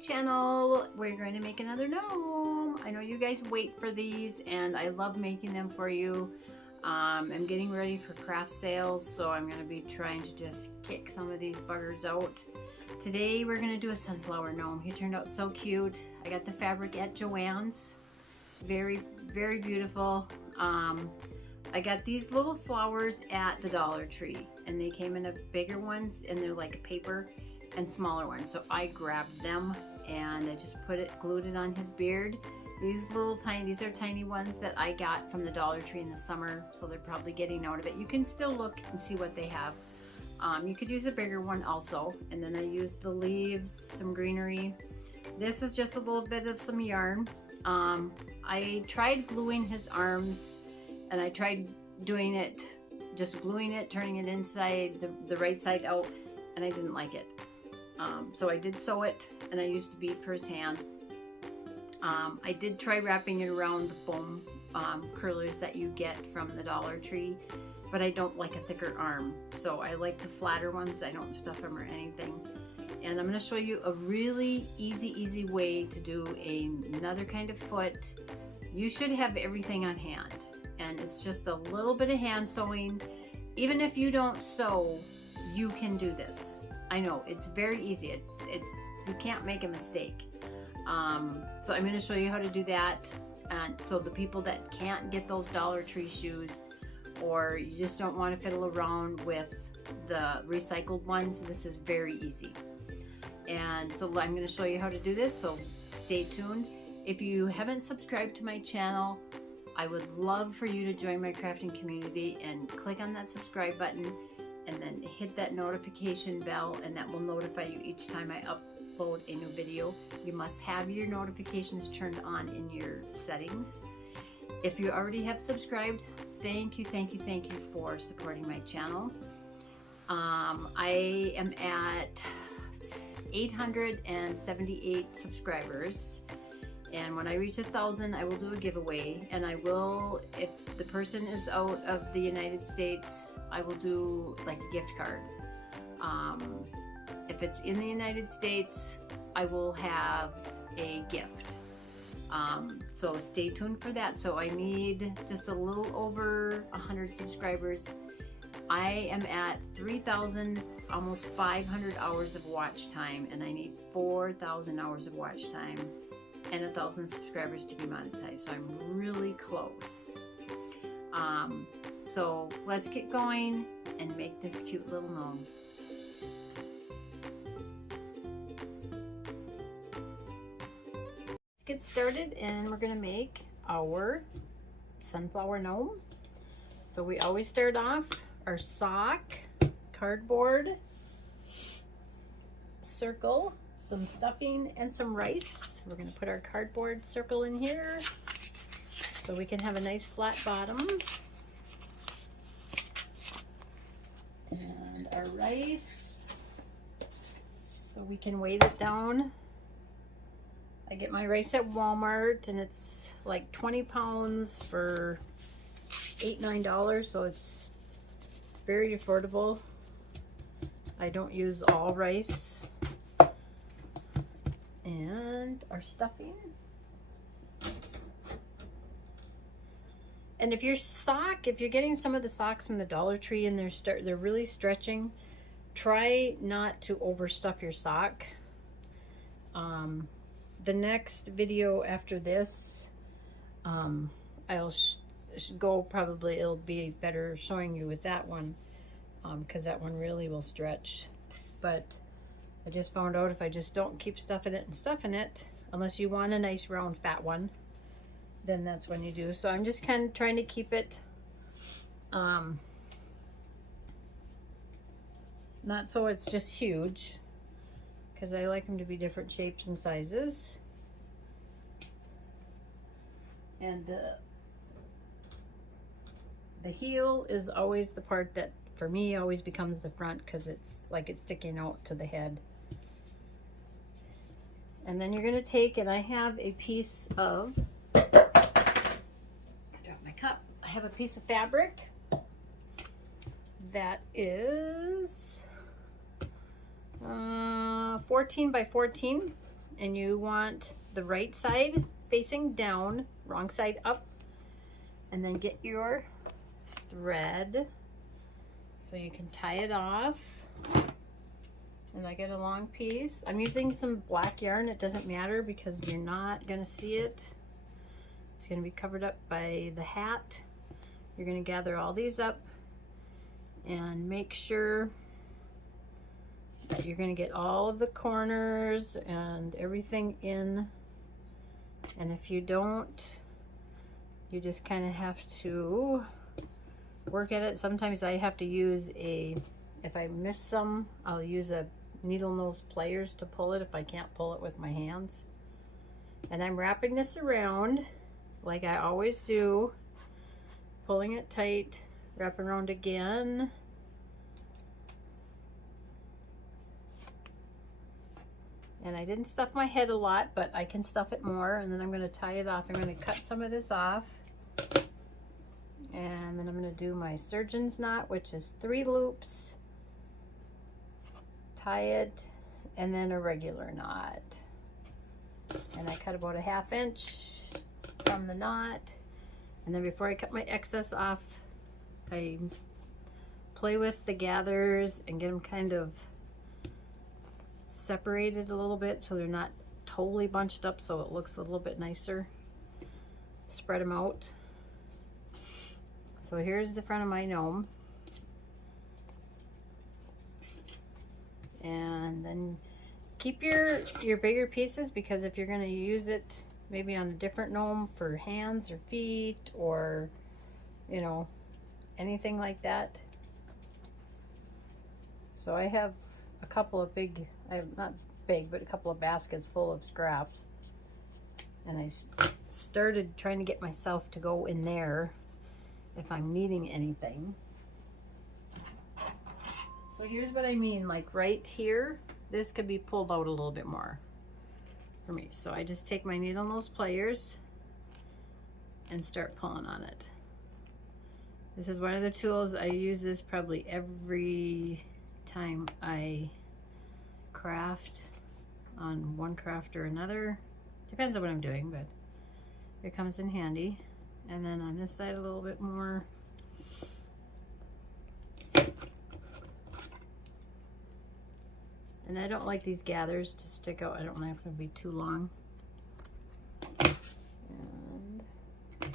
channel. We're going to make another gnome. I know you guys wait for these and I love making them for you. I'm getting ready for craft sales, so I'm going to be trying to just kick some of these buggers out. Today we're going to do a sunflower gnome. He turned out so cute. I got the fabric at JoAnns. Very, very beautiful. I got these little flowers at the Dollar Tree, and they came in a bigger ones, and they're like paper, and smaller ones. So I grabbed them and I just glued it on his beard. These are tiny ones that I got from the Dollar Tree in the summer, so they're probably getting out of it. You can still look and see what they have. You could use a bigger one also. And then I used the leaves, some greenery. This is just a little bit of some yarn. I tried gluing his arms, and I tried doing it, just gluing it, turning it inside, the right side out, and I didn't like it. So I did sew it, and I used a bead for his hand. I did try wrapping it around the foam curlers that you get from the Dollar Tree, but I don't like a thicker arm. So I like the flatter ones. I don't stuff them or anything. And I'm going to show you a really easy way to do another kind of foot. You should have everything on hand, and it's just a little bit of hand sewing. Even if you don't sew, you can do this. I know it's very easy. You can't make a mistake. So I'm going to show you how to do that. And so the people that can't get those Dollar Tree shoes, or you just don't want to fiddle around with the recycled ones, this is very easy. And so I'm going to show you how to do this, so stay tuned. If you haven't subscribed to my channel, I would love for you to join my crafting community and click on that subscribe button, and then hit that notification bell, and that will notify you each time I upload a new video. You must have your notifications turned on in your settings. If you already have subscribed, thank you for supporting my channel. I am at 878 subscribers, and when I reach 1,000 I will do a giveaway, and I will, if the person is out of the United States, I will do like a gift card. If it's in the United States, I will have a gift. So stay tuned for that. So I need just a little over 100 subscribers. I am at 3,000, almost 500 hours of watch time, and I need 4,000 hours of watch time and 1,000 subscribers to be monetized. So I'm really close. So let's get going and make this cute little gnome. Let's get started, and we're gonna make our sunflower gnome. So we always start off our sock, cardboard, circle, some stuffing, and some rice. We're gonna put our cardboard circle in here so we can have a nice flat bottom. And our rice, so we can weight it down. I get my rice at Walmart, and it's like 20 pounds for $8–9, so it's very affordable. I don't use all rice. And our stuffing. And if you're getting some of the socks from the Dollar Tree and they're really stretching, try not to overstuff your sock. The next video after this, I'll go, probably it'll be better showing you with that one, because that one really will stretch. But I just found out if I just don't keep stuffing it, unless you want a nice round fat one, then that's when you do. So I'm just kind of trying to keep it not so it's just huge, because I like them to be different shapes and sizes. And the heel is always the part that for me always becomes the front, because it's like it's sticking out to the head. And then you're going to take, and I have a piece of, I dropped my cup, I have a piece of fabric that is 14 by 14, and you want the right side facing down, wrong side up, and then get your thread so you can tie it off. And I get a long piece. I'm using some black yarn. It doesn't matter because you're not gonna see it. It's gonna be covered up by the hat. You're gonna gather all these up and make sure that you're gonna get all of the corners and everything in. And if you don't, you just kind of have to work at it. Sometimes I have to use if I miss some, I'll use a needle nose pliers to pull it if I can't pull it with my hands. And I'm wrapping this around like I always do, pulling it tight, wrap around again. And I didn't stuff my head a lot, but I can stuff it more. And then I'm going to tie it off. I'm going to cut some of this off. And then I'm going to do my surgeon's knot, which is 3 loops. Tie it, and then a regular knot. And I cut about a 1/2 inch from the knot. And then before I cut my excess off, I play with the gathers and get them kind of separated a little bit so they're not totally bunched up, so it looks a little bit nicer. Spread them out. So here's the front of my gnome. And then keep your bigger pieces, because if you're going to use it maybe on a different gnome for hands or feet or, you know, anything like that. So I have a couple of not big, but a couple of baskets full of scraps. And I started trying to get myself to go in there if I'm needing anything. So here's what I mean, like right here, this could be pulled out a little bit more for me. So I just take my needle nose pliers and start pulling on it. This is one of the tools. I use this probably every time I craft on one craft or another. Depends on what I'm doing, but it comes in handy. And then on this side a little bit more. And I don't like these gathers to stick out. I don't want it to be too long. And I'm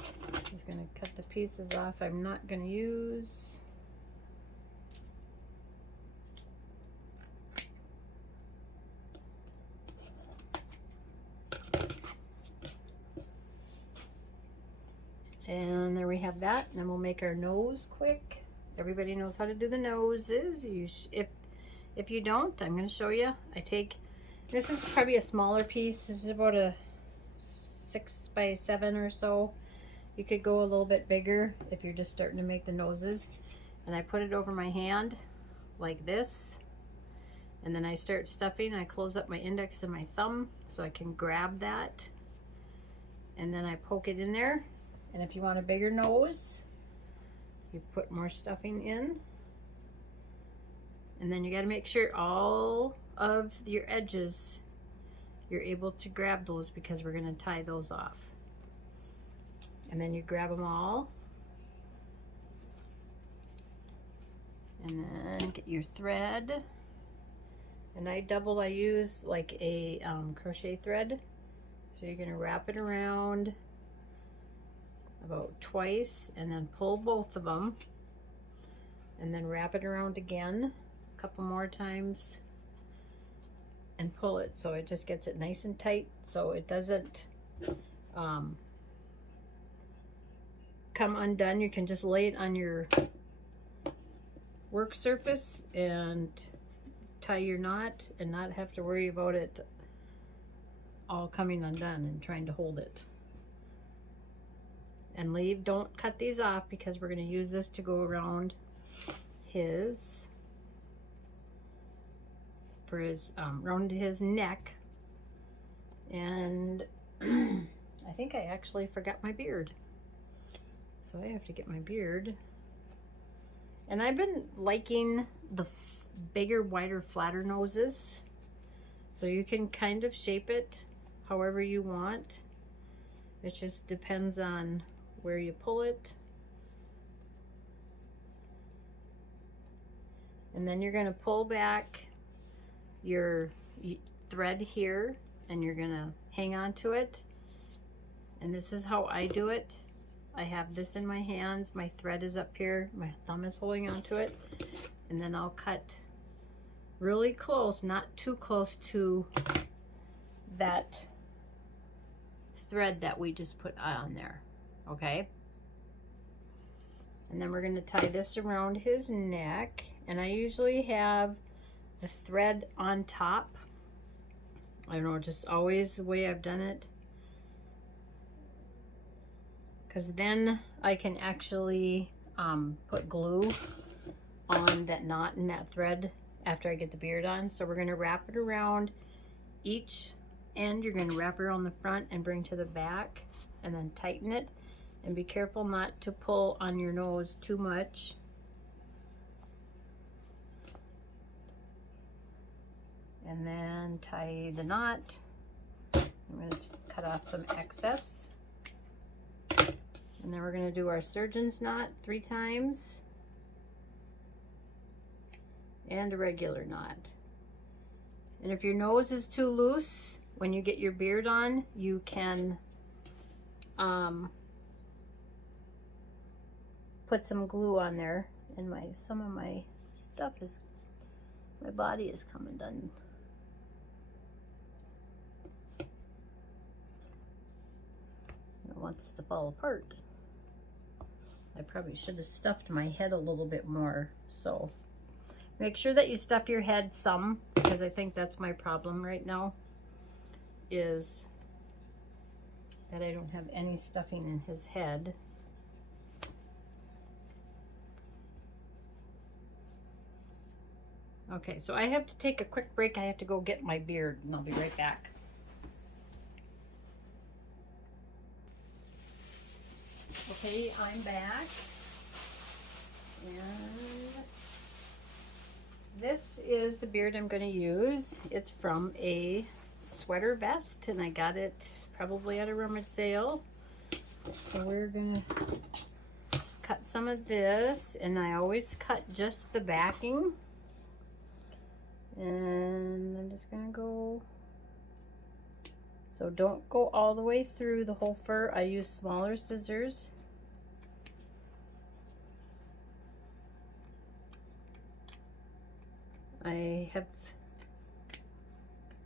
just going to cut the pieces off I'm not going to use. And there we have that. And then we'll make our nose quick. Everybody knows how to do the noses. If you don't, I'm going to show you. This is probably a smaller piece. This is about a 6 by 7 or so. You could go a little bit bigger if you're just starting to make the noses. And I put it over my hand like this. And then I start stuffing. I close up my index and my thumb so I can grab that. And then I poke it in there. And if you want a bigger nose, you put more stuffing in. And then you got to make sure all of your edges, you're able to grab those, because we're going to tie those off. And then you grab them all. And then get your thread. And I use like a crochet thread. So you're going to wrap it around about twice and then pull both of them. And then wrap it around again a couple more times and pull it so it just gets it nice and tight, so it doesn't come undone. You can just lay it on your work surface and tie your knot and not have to worry about it all coming undone and trying to hold it. And don't cut these off, because we're going to use this to go around around his neck. And I think I actually forgot my beard, so I have to get my beard. And I've been liking the bigger, wider, flatter noses, So you can kind of shape it however you want. It just depends on where you pull it. And then you're going to pull back your thread here and you're going to hang on to it. And this is how I do it. I have this in my hands, my thread is up here, my thumb is holding on to it, and then I'll cut really close, not too close to that thread that we just put on there, okay? And then we're going to tie this around his neck, and I usually have the thread on top. I don't know, just always the way I've done it, because then I can actually put glue on that knot and that thread after I get the beard on. So we're going to wrap it around each end. You're going to wrap it around the front and bring to the back and then tighten it, and be careful not to pull on your nose too much. And then tie the knot. I'm going to cut off some excess. And then we're going to do our surgeon's knot 3 times. And a regular knot. And if your nose is too loose, when you get your beard on, you can put some glue on there. And some of my stuff is, my body is coming done. I don't want this to fall apart. I probably should have stuffed my head a little bit more. So make sure that you stuff your head some, because I think that's my problem right now, is that I don't have any stuffing in his head. Okay, so I have to take a quick break. I have to go get my beard, and I'll be right back. Okay, I'm back, and this is the beard I'm going to use. It's from a sweater vest, and I got it probably at a rummage sale. So we're going to cut some of this, and I always cut just the backing. And I'm just going to go, so don't go all the way through the whole fur. I use smaller scissors. I have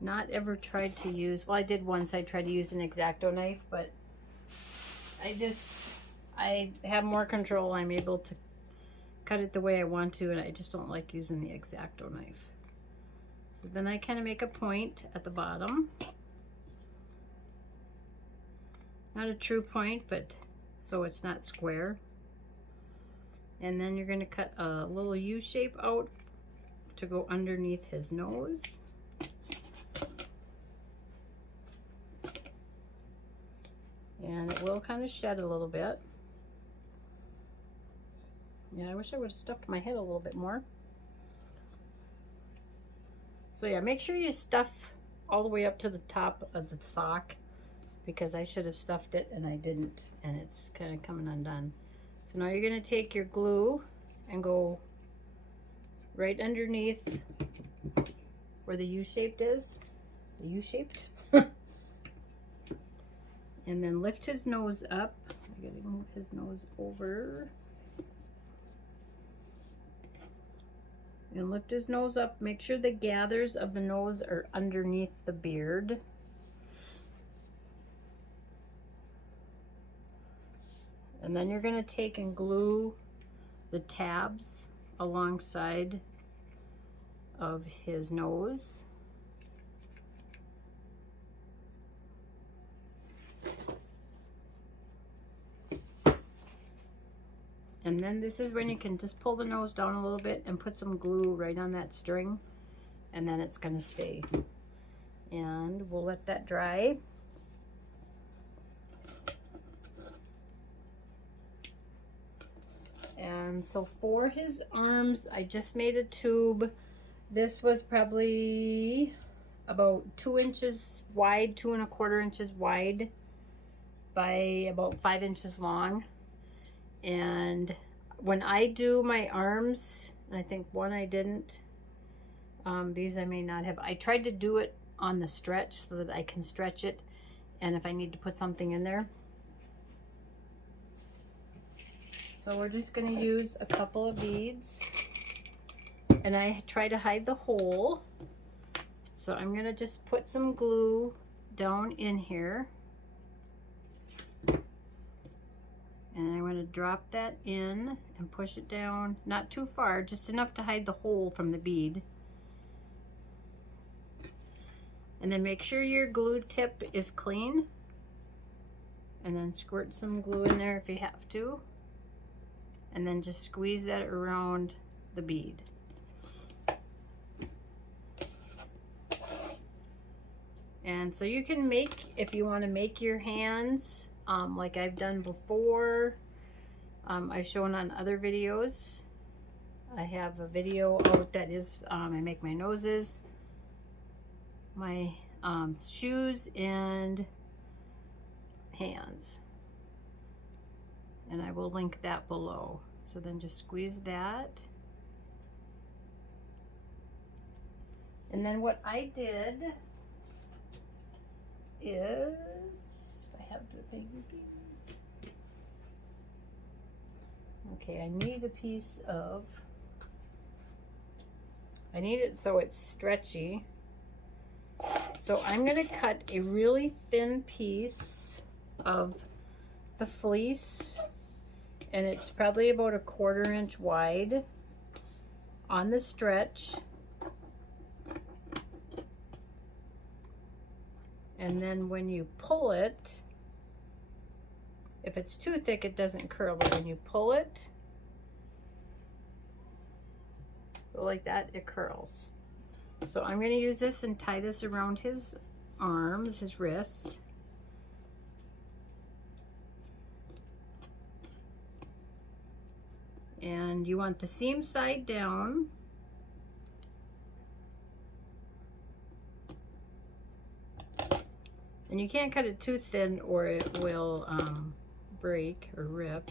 not ever tried to use, well, I did once. I tried to use an X-Acto knife, but I have more control. I'm able to cut it the way I want to, and I just don't like using the X-Acto knife. So then I kind of make a point at the bottom. Not a true point, but so it's not square. And then you're going to cut a little U shape out to go underneath his nose. And it will kind of shed a little bit. Yeah, I wish I would have stuffed my head a little bit more. So yeah, make sure you stuff all the way up to the top of the sock, because I should have stuffed it and I didn't, and it's kind of coming undone. So now you're going to take your glue and go right underneath where the U-shaped is. The U-shaped. And then lift his nose up. I gotta move his nose over. And lift his nose up. Make sure the gathers of the nose are underneath the beard. And then you're going to take and glue the tabs alongside of his nose. And then this is when you can just pull the nose down a little bit and put some glue right on that string, and then it's going to stay. And we'll let that dry. And so for his arms, I just made a tube. This was probably about 2 inches wide, 2¼ inches wide by about 5 inches long. And when I do my arms, and I think one I didn't, these I may not have, I tried to do it on the stretch so that I can stretch it, and if I need to put something in there. So we're just going to use a couple of beads, and I try to hide the hole. So I'm going to just put some glue down in here, and I'm going to drop that in and push it down, not too far, just enough to hide the hole from the bead. And then make sure your glue tip is clean, and then squirt some glue in there if you have to, and then just squeeze that around the bead. And so you can make, if you want to make your hands like I've done before, I've shown on other videos. I have a video out that is, I make my noses, my shoes, and hands, and I will link that below. So then just squeeze that, and then what I did is, I have the big piece. Okay, I need a piece of, I need it so it's stretchy. So I'm going to cut a really thin piece of the fleece, and it's probably about 1/4 inch wide on the stretch. And then when you pull it, if it's too thick, it doesn't curl, but when you pull it, go like that, it curls. So I'm going to use this and tie this around his arms, his wrists. And you want the seam side down. And you can't cut it too thin or it will break or rip.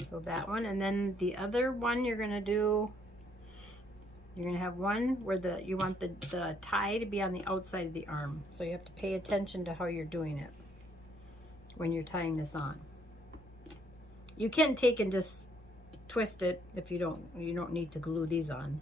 So that one, and then the other one you're going to do, you're going to have one where you want the tie to be on the outside of the arm. So you have to pay attention to how you're doing it when you're tying this on. You can take and just twist it if you don't need to glue these on.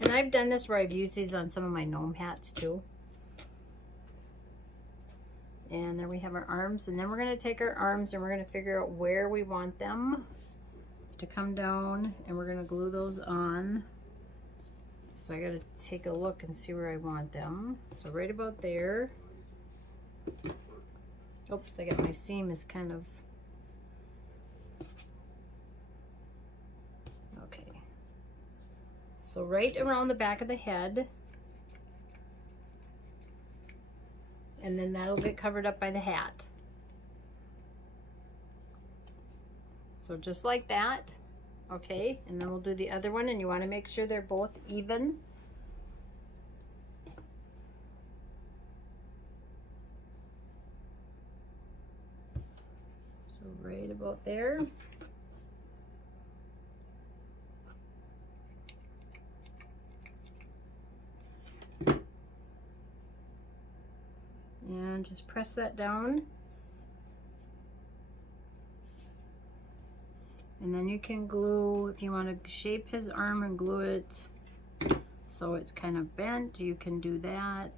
And I've done this where I've used these on some of my gnome hats too. And there we have our arms, and then we're going to take our arms and we're going to figure out where we want them to come down, and we're going to glue those on. So I got to take a look and see where I want them. So right about there. Oops, I got my seam is kind of, okay. So right around the back of the head, and then that'll get covered up by the hat. So just like that. Okay, and then we'll do the other one, and you want to make sure they're both even. So right about there. And just press that down. And then you can glue, if you want to shape his arm and glue it so it's kind of bent, you can do that.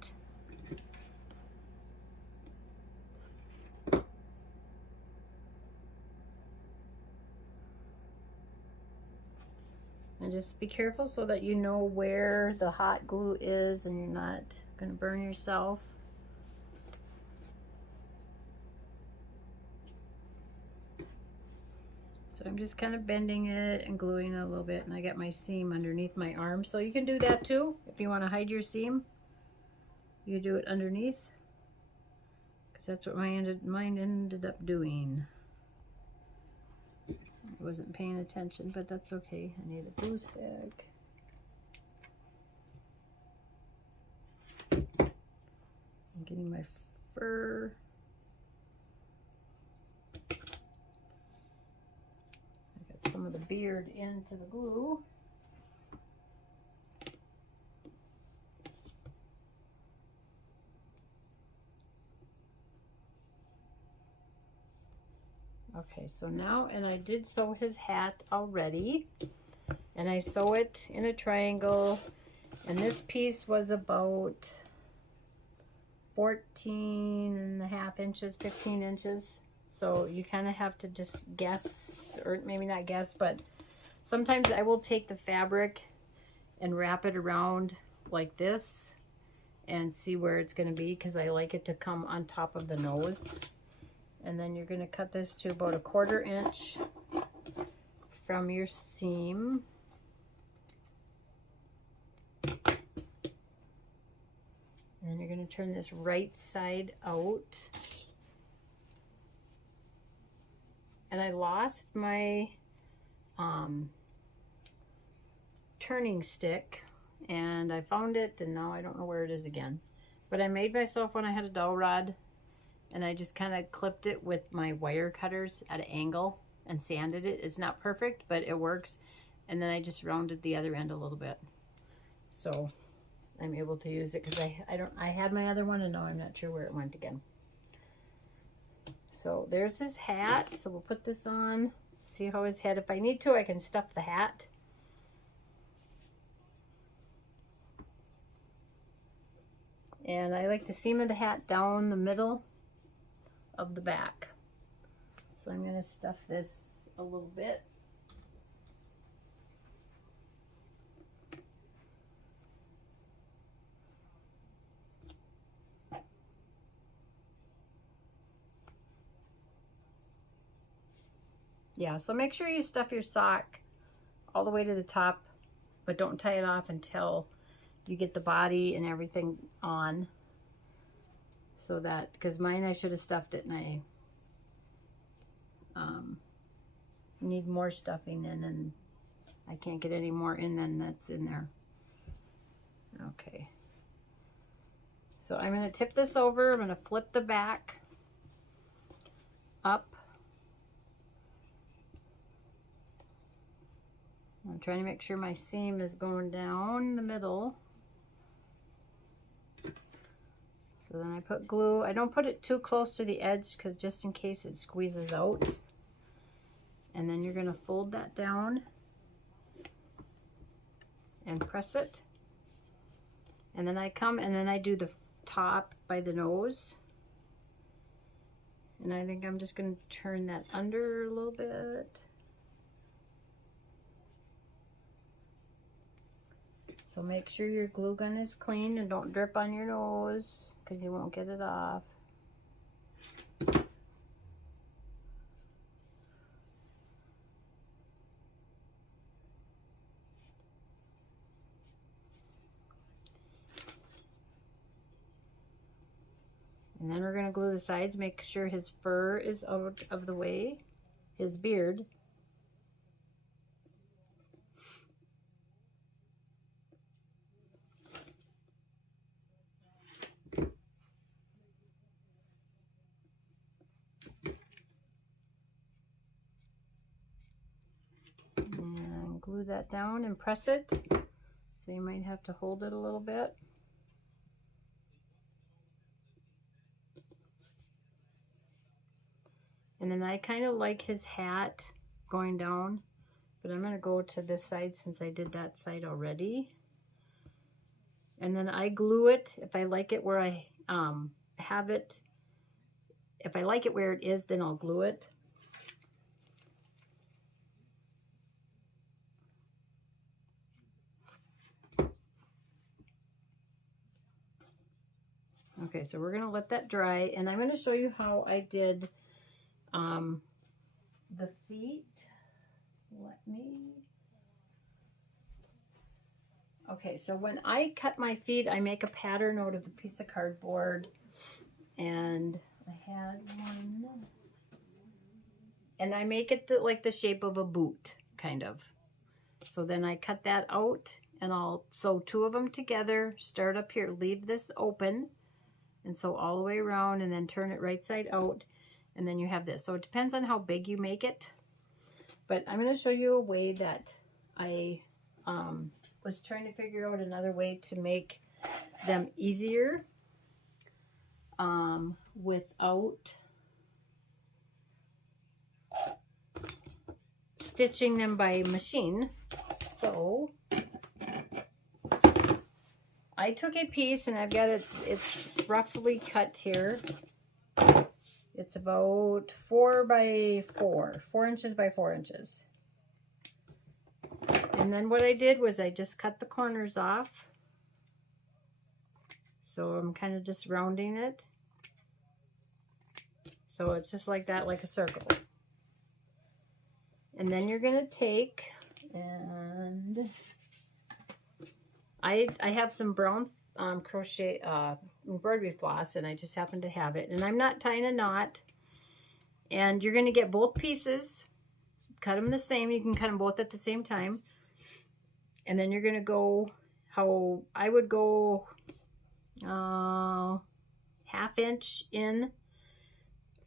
And just be careful so that you know where the hot glue is and you're not going to burn yourself. So I'm just kind of bending it and gluing it a little bit, and I got my seam underneath my arm. So you can do that too. If you want to hide your seam, you do it underneath, because that's what mine ended up doing. I wasn't paying attention, but that's okay. I need a glue stick. I'm getting my fur. Some of the beard into the glue. Okay, so now, and I did sew his hat already, and I sew it in a triangle, and this piece was about 14.5 inches, 15 inches. So you kind of have to just guess, or maybe not guess, but sometimes I will take the fabric and wrap it around like this and see where it's going to be, because I like it to come on top of the nose. And then you're going to cut this to about 1/4 inch from your seam. And then you're going to turn this right side out. And I lost my turning stick, and I found it, and now I don't know where it is again. But I made myself when I had a dowel rod, and I just kind of clipped it with my wire cutters at an angle and sanded it. It's not perfect, but it works. And then I just rounded the other end a little bit, so I'm able to use it, because I had my other one, and now I'm not sure where it went again. So there's his hat. So we'll put this on. See how his head, if I need to, I can stuff the hat. And I like the seam of the hat down the middle of the back. So I'm going to stuff this a little bit. Yeah, so make sure you stuff your sock all the way to the top, but don't tie it off until you get the body and everything on. So that, because mine, I should have stuffed it, and I need more stuffing in, and I can't get any more in than that's in there. Okay. So I'm going to tip this over. I'm going to flip the back up. I'm trying to make sure my seam is going down the middle. So then I put glue. I don't put it too close to the edge, because just in case it squeezes out. And then you're going to fold that down and press it. And then I come and then I do the top by the nose. And I think I'm just going to turn that under a little bit. So make sure your glue gun is clean and don't drip on your nose, because you won't get it off. And then we're going to glue the sides, make sure his fur is out of the way, his beard. And glue that down and press it. So you might have to hold it a little bit. And then I kind of like his hat going down, but I'm going to go to this side since I did that side already. And then I glue it if I like it where I have it. If I like it where it is, then I'll glue it. Okay, so we're going to let that dry, and I'm going to show you how I did the feet. let me. Okay, so when I cut my feet, I make a pattern out of a piece of cardboard, and I had one, and I make it like the shape of a boot, kind of. So then I cut that out, and I'll sew two of them together, start up here, leave this open, and sew all the way around, and then turn it right side out, and then you have this. So it depends on how big you make it, but I'm going to show you a way that I was trying to figure out another way to make them easier without stitching them by machine. So I took a piece, and I've got it's roughly cut here. It's about 4 inches by 4 inches. And then what I did was I just cut the corners off. So I'm kind of just rounding it. So it's just like that, like a circle. And then you're going to take, and I have some brown crochet embroidery floss, and I just happen to have it. And I'm not tying a knot. And you're going to get both pieces, cut them the same. You can cut them both at the same time. And then you're going to go how I would go, 1/2 inch in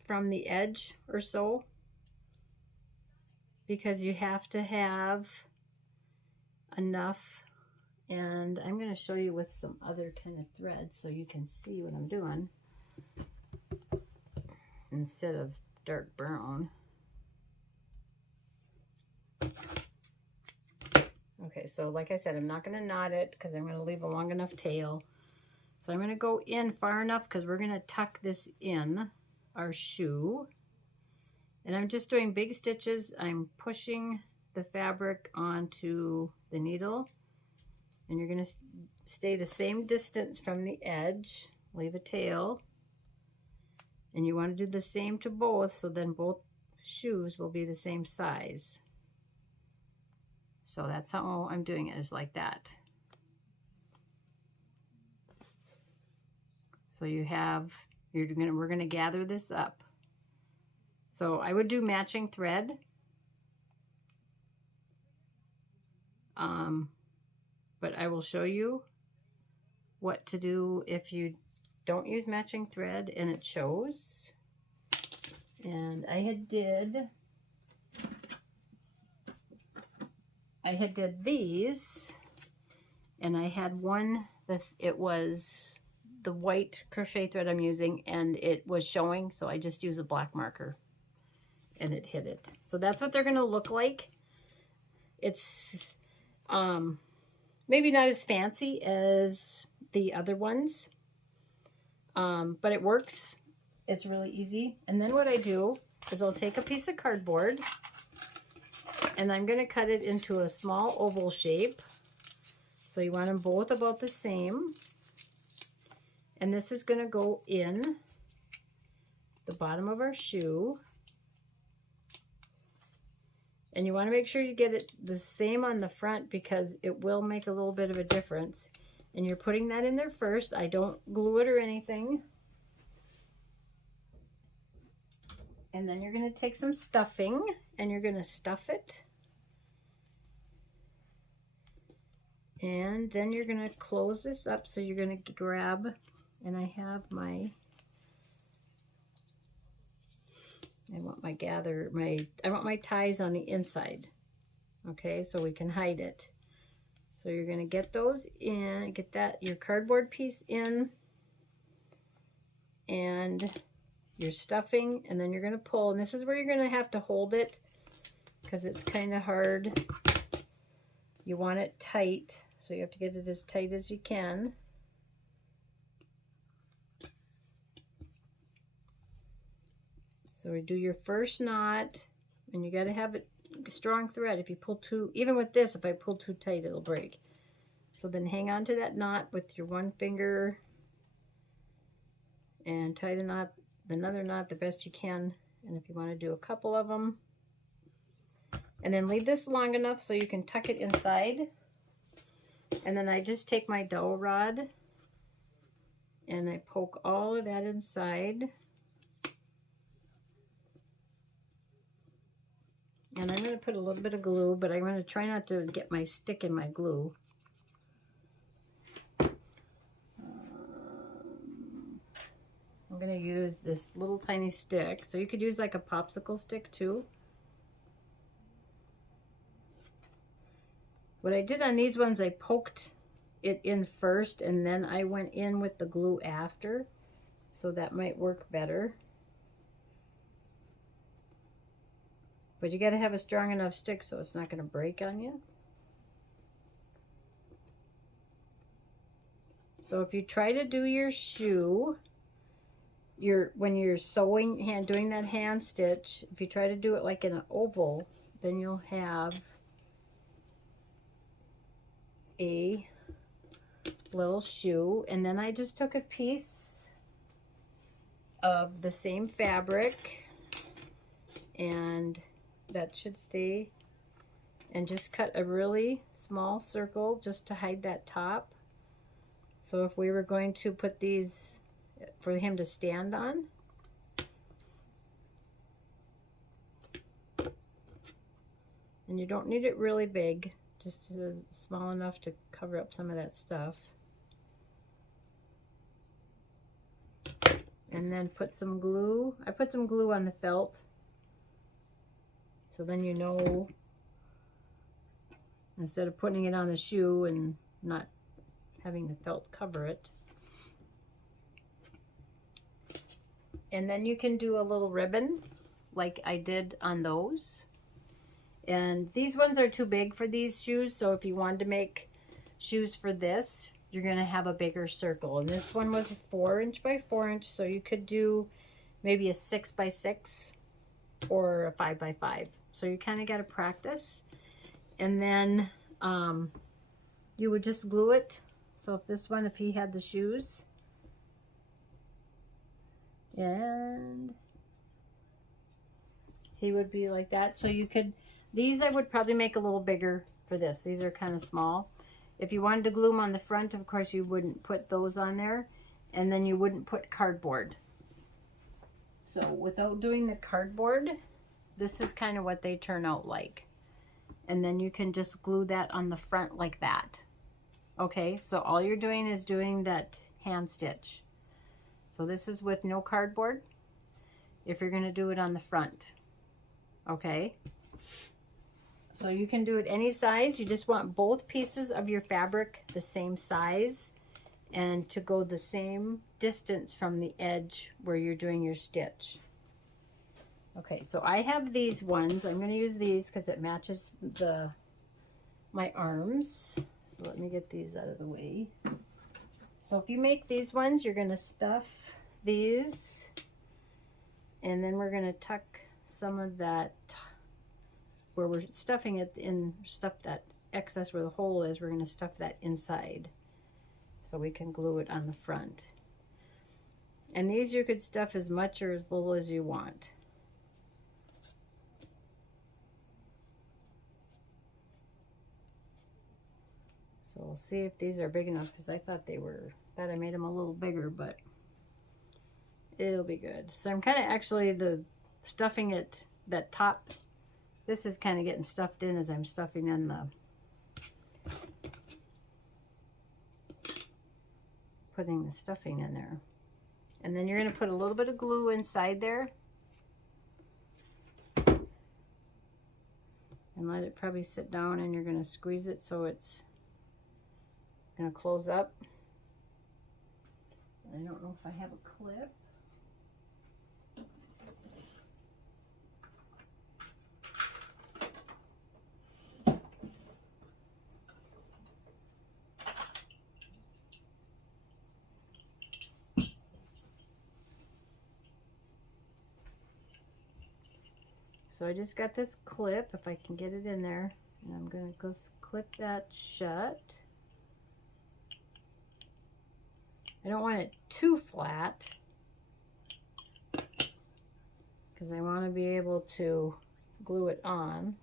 from the edge or so, because you have to have enough. And I'm going to show you with some other kind of thread so you can see what I'm doing instead of dark brown. Okay, so like I said, I'm not going to knot it because I'm going to leave a long enough tail. So I'm going to go in far enough because we're going to tuck this in our shoe. And I'm just doing big stitches. I'm pushing the fabric onto the needle. And you're going to stay the same distance from the edge. Leave a tail. And you want to do the same to both, so then both shoes will be the same size. So that's how I'm doing it, is like that. So you have, we're gonna gather this up. So I would do matching thread. But I will show you what to do if you don't use matching thread and it shows. And I had did these, and I had one that it was the white crochet thread I'm using, and it was showing, so I just used a black marker and it hit it. So that's what they're going to look like. It's maybe not as fancy as the other ones, but it works. It's really easy. And then what I do is I'll take a piece of cardboard, and I'm going to cut it into a small oval shape. So you want them both about the same. And this is going to go in the bottom of our shoe. And you want to make sure you get it the same on the front, because it will make a little bit of a difference. And you're putting that in there first. I don't glue it or anything. And then you're going to take some stuffing and you're going to stuff it. And then you're going to close this up. So you're going to grab, and I have my, I want my ties on the inside. Okay, so we can hide it. So you're going to get those in, get that, your cardboard piece in, and your stuffing, and then you're going to pull, and this is where you're going to have to hold it because it's kind of hard. You want it tight, so you have to get it as tight as you can. So we do your first knot, and you got to have it strong thread. If you pull too, even with this, if I pull too tight, it'll break. So then hang on to that knot with your one finger and tie the knot, another knot the best you can. And if you want to do a couple of them, And then leave this long enough so you can tuck it inside. And then I just take my dowel rod and I poke all of that inside. And I'm going to put a little bit of glue, but I'm going to try not to get my stick in my glue. I'm going to use this little tiny stick. So you could use like a popsicle stick too. What I did on these ones, I poked it in first and then I went in with the glue after. So that might work better. But you got to have a strong enough stick so it's not going to break on you. So if you try to do your shoe, when you're sewing, doing that hand stitch, if you try to do it like in an oval, then you'll have a little shoe. And then I just took a piece of the same fabric, and that should stay, and just cut a really small circle just to hide that top. So if we were going to put these for him to stand on, and you don't need it really big, just small enough to cover up some of that stuff. And then put some glue. I put some glue on the felt, so then you know, instead of putting it on the shoe and not having the felt cover it. And then you can do a little ribbon like I did on those. And these ones are too big for these shoes, so if you wanted to make shoes for this, you're going to have a bigger circle. And this one was 4 inch by 4 inch, so you could do maybe a 6 by 6 or a 5 by 5. So you kind of got to practice. And then you would just glue it. So if this one, if he had the shoes, and he would be like that. So you could, these I would probably make a little bigger for this. These are kind of small. If you wanted to glue them on the front, of course you wouldn't put those on there, and then you wouldn't put cardboard. So without doing the cardboard, this is kind of what they turn out like. And then you can just glue that on the front like that. Okay, so all you're doing is doing that hand stitch. So this is with no cardboard if you're going to do it on the front. Okay, so you can do it any size. You just want both pieces of your fabric the same size and to go the same distance from the edge where you're doing your stitch. Okay, so I have these ones. I'm going to use these because it matches my arms. So let me get these out of the way. So if you make these ones, you're going to stuff these, and then we're going to tuck some of that, where we're stuffing it in, stuff that excess where the hole is, we're going to stuff that inside so we can glue it on the front. And these you could stuff as much or as little as you want. So we'll see if these are big enough, because I thought I made them a little bigger, but it'll be good. So I'm kind of actually stuffing it, that top, this is kind of getting stuffed in as I'm stuffing in putting the stuffing in there. And then you're going to put a little bit of glue inside there and let it probably sit down, and you're going to squeeze it so it's going to close up. I don't know if I have a clip. So I just got this clip, if I can get it in there, and I'm going to go clip that shut. I don't want it too flat because I want to be able to glue it on.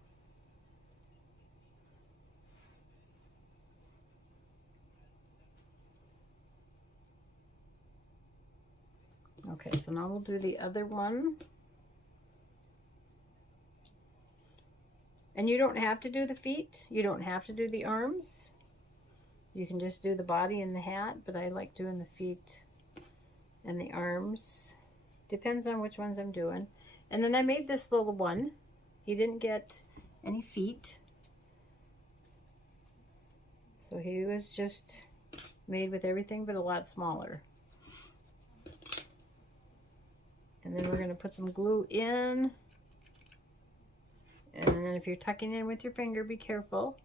Okay, so now we'll do the other one. And you don't have to do the feet. You don't have to do the arms. You can just do the body and the hat, but I like doing the feet and the arms. Depends on which ones I'm doing. And then I made this little one. He didn't get any feet. So he was just made with everything but a lot smaller. And then we're going to put some glue in. And then if you're tucking in with your finger, be careful.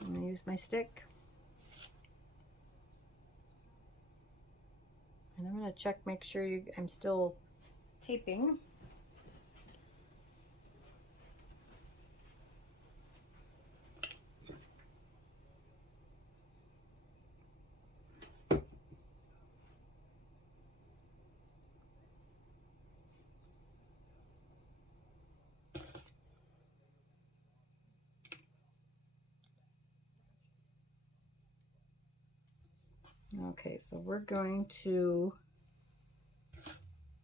I'm going to use my stick. And I'm going to check, make sure I'm still taping. Okay, so we're going to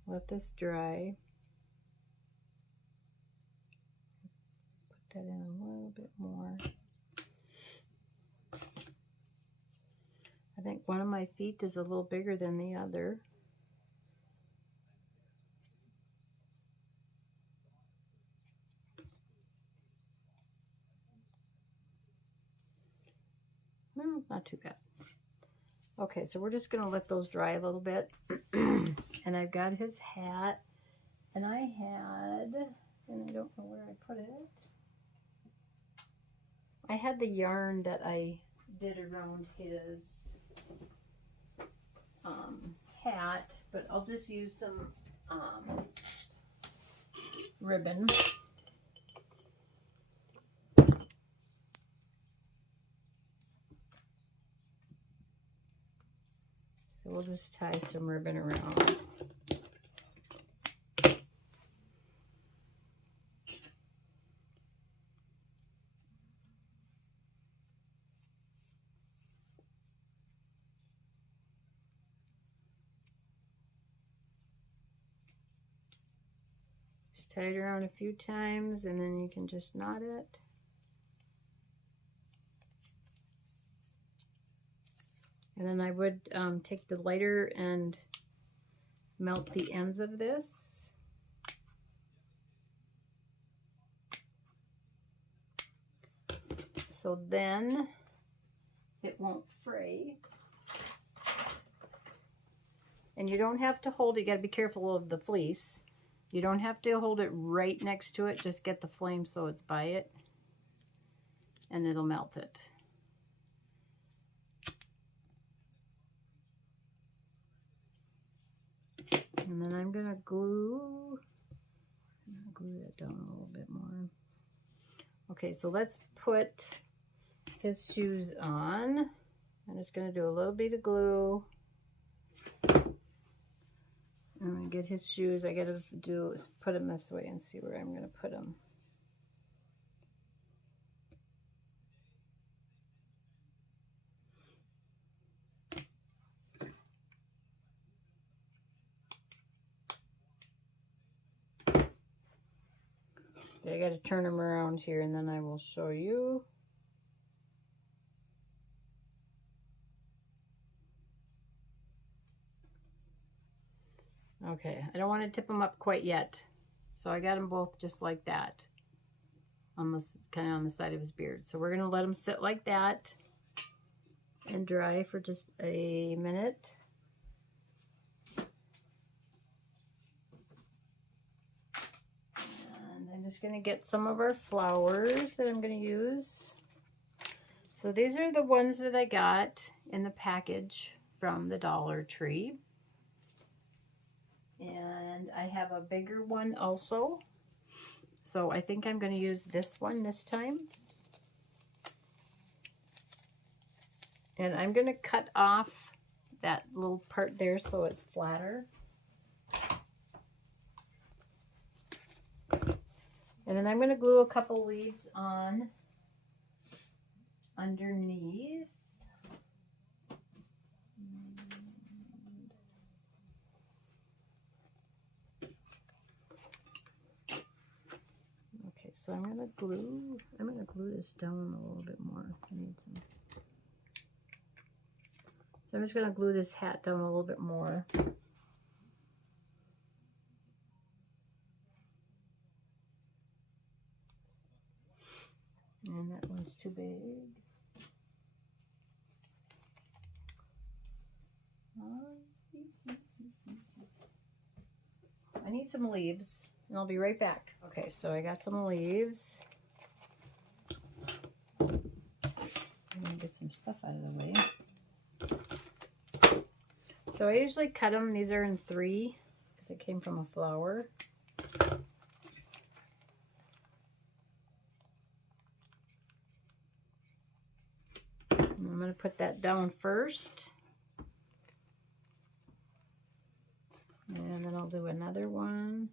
let this dry. Put that in a little bit more. I think one of my feet is a little bigger than the other. Well, not too bad. Okay, so we're just going to let those dry a little bit. And I've got his hat. And I had, and I don't know where I put it. I had the yarn that I did around his hat, but I'll just use some ribbon. So we'll just tie some ribbon around. Just tie it around a few times and then you can just knot it. And then I would take the lighter and melt the ends of this. So then it won't fray. And you don't have to hold it. You got to be careful of the fleece. You don't have to hold it right next to it. Just get the flame so it's by it. And it'll melt it. And then I'm going to glue that down a little bit more. Okay, so let's put his shoes on. I'm just going to do a little bit of glue. I'm going to get his shoes. I got to put them this way and see where I'm going to put them. I got to turn them around here and then I will show you. Okay, I don't want to tip them up quite yet. So I got them both just like that. Almost kind of on the side of his beard. So we're going to let them sit like that and dry for just a minute. And I'm just going to get some of our flowers that I'm going to use. So these are the ones that I got in the package from the Dollar Tree. And I have a bigger one also. So I think I'm going to use this one this time. And I'm going to cut off that little part there so it's flatter. And then I'm going to glue a couple leaves on underneath. So I'm gonna glue this down a little bit more. I need some. So I'm just gonna glue this hat down a little bit more. And that one's too big. I need some leaves, and I'll be right back. Okay, so I got some leaves. I'm gonna get some stuff out of the way. So I usually cut them. These are in 3 because it came from a flower. And I'm gonna put that down first. And then I'll do another one.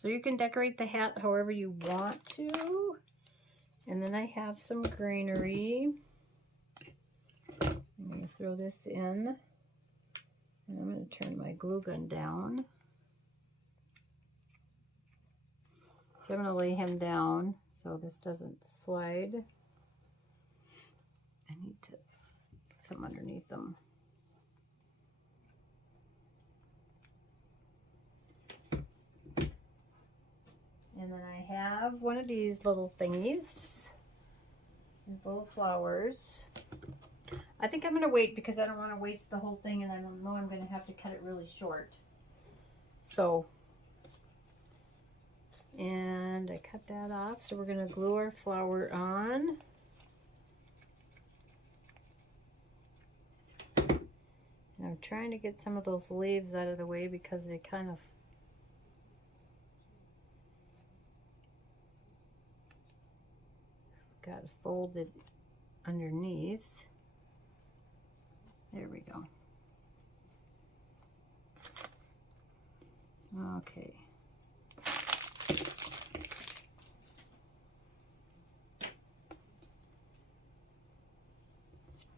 So you can decorate the hat however you want to. And then I have some greenery. I'm going to throw this in. And I'm going to turn my glue gun down. So I'm going to lay him down so this doesn't slide. I need to put some underneath them. And then I have one of these little thingies, these little flowers. I think I'm going to wait because I don't want to waste the whole thing, and I know I'm going to have to cut it really short. So, and I cut that off. So we're going to glue our flower on. And I'm trying to get some of those leaves out of the way because they kind of got folded underneath. There we go. Okay.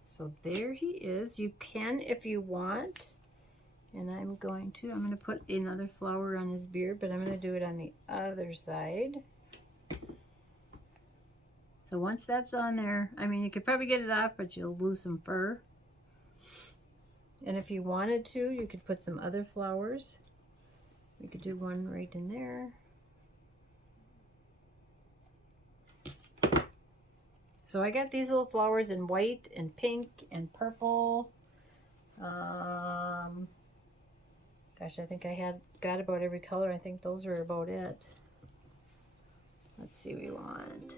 So there he is. You can if you want. And I'm going to put another flower on his beard, but I'm going to do it on the other side. So once that's on there, I mean, you could probably get it off, but you'll lose some fur. And if you wanted to, you could put some other flowers. We could do one right in there. So I got these little flowers in white and pink and purple. Gosh, I think I got about every color. I think those are about it. Let's see what we want.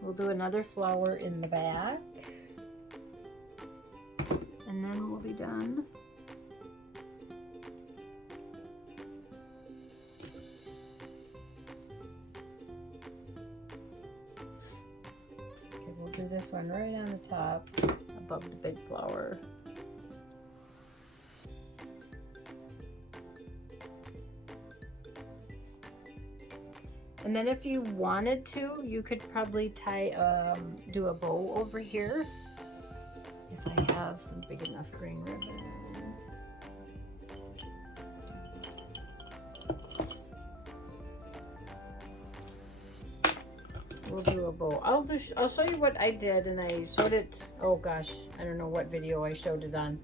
We'll do another flower in the back. And then we'll be done. Okay, we'll do this one right on the top, above the big flower. And then if you wanted to, you could probably do a bow over here. If I have some big enough green ribbon. We'll do a bow. I'll show you what I did, and I showed it, oh gosh, I don't know what video I showed it on.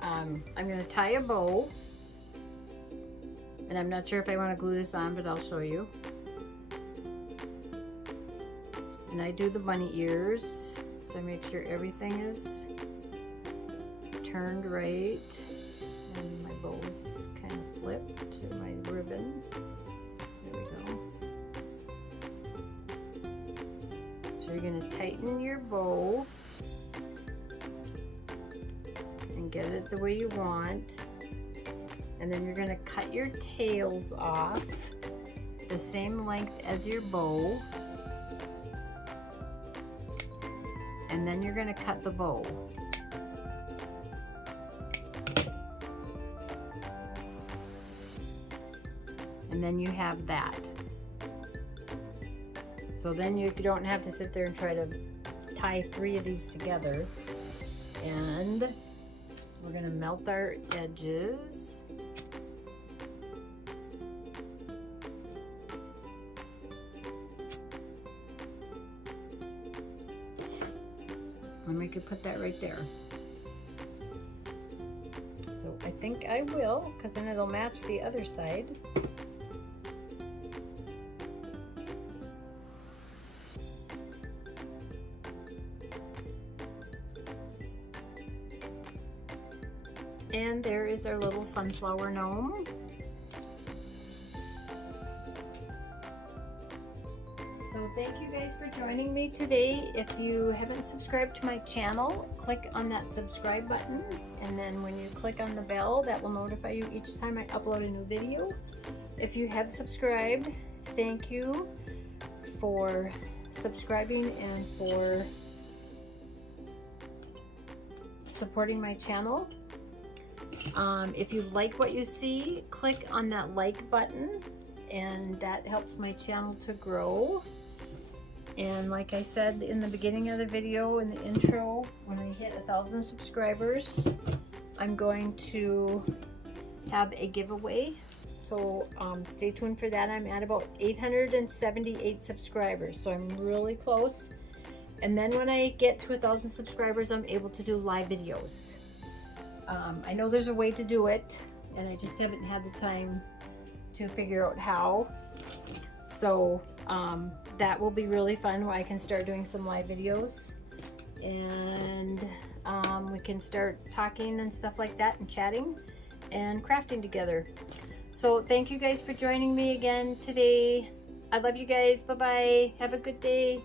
I'm gonna tie a bow. And I'm not sure if I want to glue this on, but I'll show you. And I do the bunny ears, so I make sure everything is turned right. And my bow is kind of flipped to my ribbon. There we go. So you're going to tighten your bow and get it the way you want. And then you're going to cut your tails off the same length as your bow. And then you're going to cut the bow. And then you have that. So then you don't have to sit there and try to tie 3 of these together, and we're going to melt our edges. And we could put that right there. So I think I will, because then it'll match the other side. And there is our little sunflower gnome. So thank you guys for joining me today. If you haven't subscribed to my channel, click on that subscribe button, and then when you click on the bell, that will notify you each time I upload a new video. If you have subscribed, thank you for subscribing and for supporting my channel. If you like what you see, click on that like button, and that helps my channel to grow. And like I said in the beginning of the video, in the intro, when I hit 1,000 subscribers, I'm going to have a giveaway. So stay tuned for that. I'm at about 878 subscribers, so I'm really close. And then when I get to 1,000 subscribers, I'm able to do live videos. I know there's a way to do it, and I just haven't had the time to figure out how. So that will be really fun, where I can start doing some live videos, and we can start talking and stuff like that, and chatting and crafting together. So thank you guys for joining me again today. I love you guys. Bye bye. Have a good day.